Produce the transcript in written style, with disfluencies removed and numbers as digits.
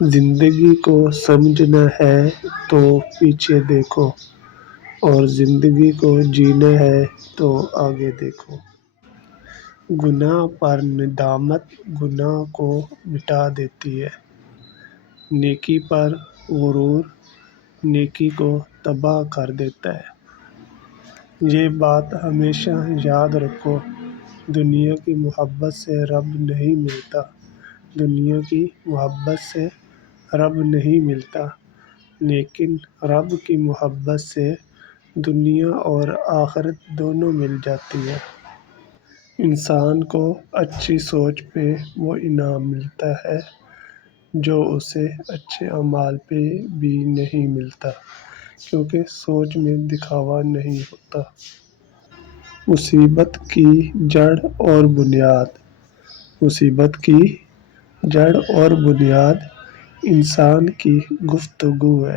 زندگی کو سمجھنا ہے تو پیچھے دیکھو، اور زندگی کو جینا ہے تو آگے دیکھو۔ گناہ پر ندامت گناہ کو مٹا دیتی ہے، نیکی پر غرور نیکی کو تباہ کر دیتا ہے۔ یہ بات ہمیشہ یاد رکھو، دنیا کی محبت سے رب نہیں ملتا، دنیا کی محبت سے رب نہیں ملتا، لیکن رب کی محبت سے دنیا اور آخرت دونوں مل جاتی ہیں۔ انسان کو اچھی سوچ پہ وہ انعام ملتا ہے جو اسے اچھے اعمال پہ بھی نہیں ملتا، کیونکہ سوچ میں دکھاوا نہیں ہوتا۔ مصیبت کی جڑ اور بنیاد مصیبت کی جڑ اور بنیاد انسان کی گفتگو ہے۔